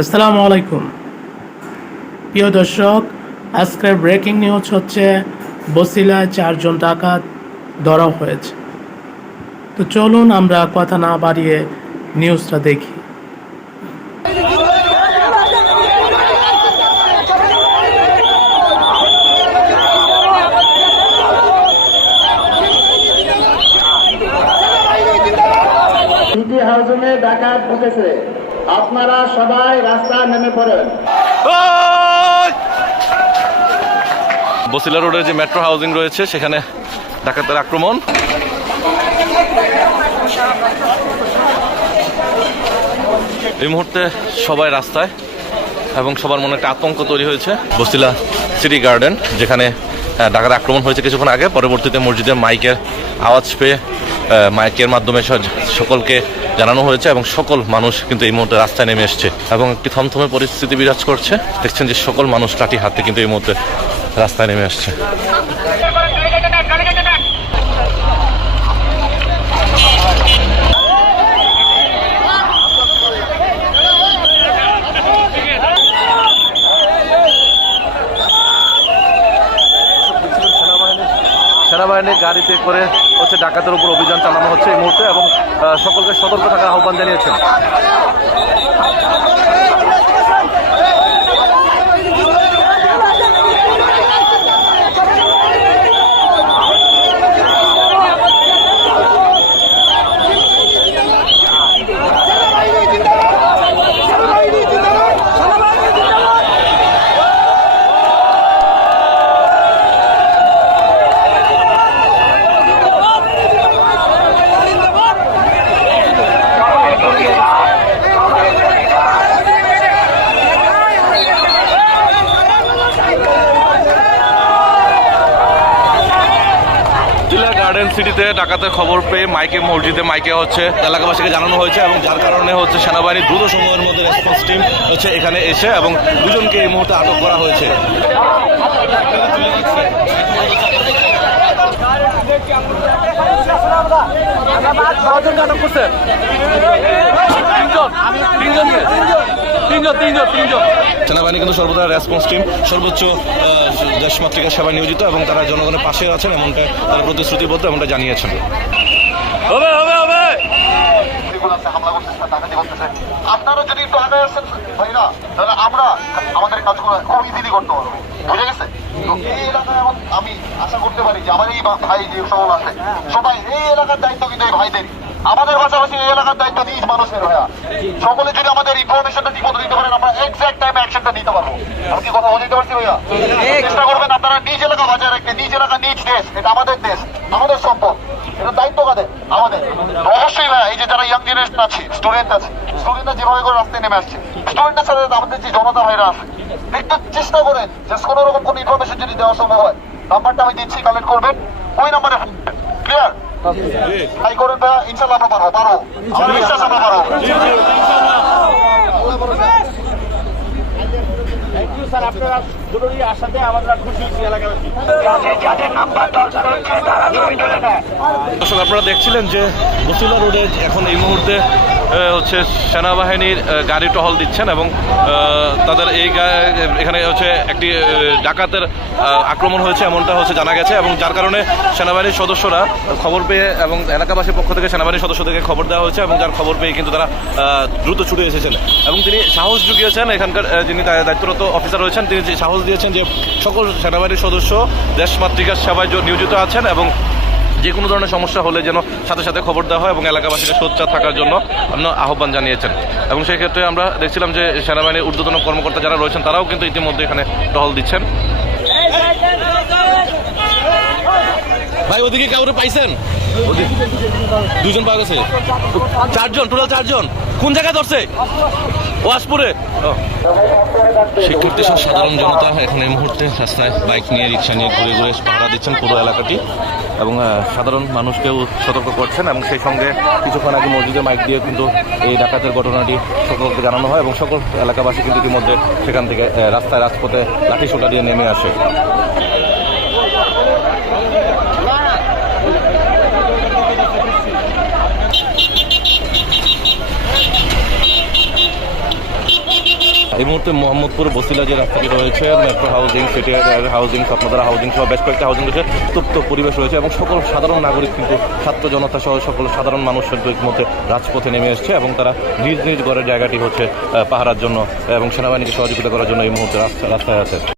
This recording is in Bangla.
আসসালামু আলাইকুম প্রিয় দর্শক, আজকের ব্রেকিং নিউজ হচ্ছে বছিলায় 4 জন ডাকাত ধরা হয়েছে। তো চলুন আমরা কথা না বাড়িয়ে নিউজটা দেখি। সিটি হাউজিংয়ে ডাকাত ঢুকেছে, আপনারা সবাই রাস্তায় নেমে পড়েন। বছিলা রোডে যে মেট্রো হাউজিং রয়েছে সেখানে ডাকাতের আক্রমণ। এই মুহূর্তে সবাই রাস্তায় এবং সবার মনে একটা আতঙ্ক তৈরি হয়েছে। বছিলা সিটি গার্ডেন যেখানে ডাকাত আক্রমণ হয়েছে কিছুক্ষণ আগে, পরবর্তীতে মসজিদে মাইকের আওয়াজ পেয়ে মাইকের মাধ্যমে সকলকে জানানো হয়েছে এবং সকল মানুষ কিন্তু এই মুহূর্তে রাস্তায় নেমে এসছে এবং একটি থমথমে পরিস্থিতি বিরাজ করছে। দেখছেন যে সকল মানুষ লাঠি হাতে কিন্তু এই মুহূর্তে রাস্তায় নেমে আসছে। সেনাবাহিনীর গাড়িতে করে হচ্ছে ডাকাতের উপর অভিযান চালানো হচ্ছে এই মুহূর্তে এবং সকলকে সতর্ক থাকার আহ্বান জানিয়েছেন। গার্ডেন সিটিতে ডাকাতের খবর পেয়ে মসজিদে মাইকে হচ্ছে এলাকাবাসীকে জানানো হয়েছে এবং যার কারণে হচ্ছে সেনাবাহিনী দ্রুত সময়ের মধ্যে রেসপন্স টিম হচ্ছে এখানে এসে এবং দুজনকে এই মুহূর্তে আটক করা হয়েছে। সেনাবাহিনী কিন্তু সর্বদা রেসপন্স টিম সর্বোচ্চ দেশমাতৃকা সেবায় নিয়োজিত এবং তারা জনগণের পাশে আছেন এমনটা তারা প্রতিশ্রুতিবদ্ধ এমনটা জানিয়েছেন। আপনারা যদি একটু আগে আসেন ভাইরা, তাহলে আমরা আমাদের কাজগুলো খুব ইজিলি করতে পারবো, বুঝে গেছে? এই এলাকায় আমি আশা করতে পারি যে আমার এই ভাই যে সকল আছে সবাই এই এলাকার দায়িত্ব কিন্তু এই ভাইদেরই, আমাদের পাশাপাশি এই এলাকার দায়িত্ব নিজ মানুষের ভাইয়া। সকলে যদি আমাদের ইনফরমেশনটা ঠিক মতো দিতে পারেন, আমরা এক্সাক্ট টাইমে অ্যাকশনটা নিতে পারবো। আমি কি কথা বুঝতে পারছি ভাইয়া? চেষ্টা করবেন আপনারা নিজ এলাকা বাজায় রাখতে, নিজ এলাকা নিজ দেশ, এটা আমাদের দেশ, আমাদের সম্পদ, এটা দায়িত্ব কাদের? আমাদের। অবশ্যই ভাইয়া, এই যে যারা ইয়াং জেনারেশন আছে, স্টুডেন্ট আছে, স্টুডেন্টরা যেভাবে করে রাস্তায় নেমে আসছে, স্টুডেন্টের সাথে আমাদের যে জনতা ভাইরা আছে, একটু চেষ্টা করেন যে কোনো রকম কোনো ইনফরমেশন যদি দেওয়া সম্ভব হয়, নাম্বারটা আমি দিচ্ছি, কালেক্ট করবেন, ওই নাম্বারে ক্লিয়ার তাই করেন ভাইয়া। ইনশাল্লাহ আমরা পারবো, আমার বিশ্বাস আমরা পারবো। দর্শক, আপনারা দেখছিলেন যে বছিলা রোডে এখন এই মুহূর্তে হচ্ছে সেনাবাহিনীর গাড়ি টহল দিচ্ছেন এবং তাদের এখানে হচ্ছে একটি ডাকাতের আক্রমণ হয়েছে এমনটা হচ্ছে জানা গেছে এবং যার কারণে সেনাবাহিনীর সদস্যরা খবর পেয়ে এবং এলাকাবাসীর পক্ষ থেকে সেনাবাহিনীর সদস্যদেরকে খবর দেওয়া হয়েছে এবং যার খবর পেয়ে কিন্তু তারা দ্রুত ছুটে এসেছেন এবং তিনি সাহস জুগিয়েছেন। এখানকার যিনি দায়িত্বরত অফিসার রয়েছেন তিনি সাহস দিয়েছেন যে সকল সেনাবাহিনীর সদস্য দেশমাতৃকার সেবায় নিয়োজিত আছেন এবং যে কোনো ধরনের সমস্যা হলে যেন সাথে সাথে খবর দেওয়া হয় এবং এলাকাবাসীকে সোচ্চার থাকার জন্য আহ্বান জানিয়েছেন। এবং সেই ক্ষেত্রে আমরা দেখছিলাম যে সেনাবাহিনীর ঊর্ধ্বতন কর্মকর্তা যারা রয়েছেন তারাও কিন্তু ইতিমধ্যে এখানে টহল দিচ্ছেন। ভাই ওদিকে কাউরে পাইছেন? দুজন পাওয়া গেছে, 4 জন, টোটাল 4 জন। কোন জায়গায় ধরছে? ওয়াসপুরে। শিক্ষার্থী সহ সাধারণ জনতা এখন এই মুহূর্তে রাস্তায় বাইক নিয়ে রিক্সা নিয়ে ঘুরে ঘুরে পাহারা দিচ্ছেন পুরো এলাকাটি এবং সাধারণ মানুষকেও সতর্ক করছেন এবং সেই সঙ্গে কিছুক্ষণ আগে মসজিদে মাইক দিয়ে কিন্তু এই ডাকাতের ঘটনাটি সকলকে জানানো হয় এবং সকল এলাকাবাসী কিন্তু ইতিমধ্যে সেখান থেকে রাস্তায় রাজপথে লাঠিসোঁটা দিয়ে নেমে আসে। এই মুহূর্তে মোহাম্মদপুর বসিলা যে রাস্তাটি রয়েছে, metro housing, city housing, Swapnadhara housing সহ বেশ কয়েকটা হাউজিং রয়েছে, উত্তপ্ত পরিবেশ রয়েছে এবং সকল সাধারণ নাগরিক কিন্তু ছাত্র জনতা সহ সকল সাধারণ মানুষ কিন্তু ইতিমধ্যে রাজপথে নেমে এসছে এবং তারা নিজ নিজ ঘরের জায়গাটি হচ্ছে পাহারার জন্য এবং সেনাবাহিনীকে সহযোগিতা করার জন্য এই মুহূর্তে রাস্তায় আছে।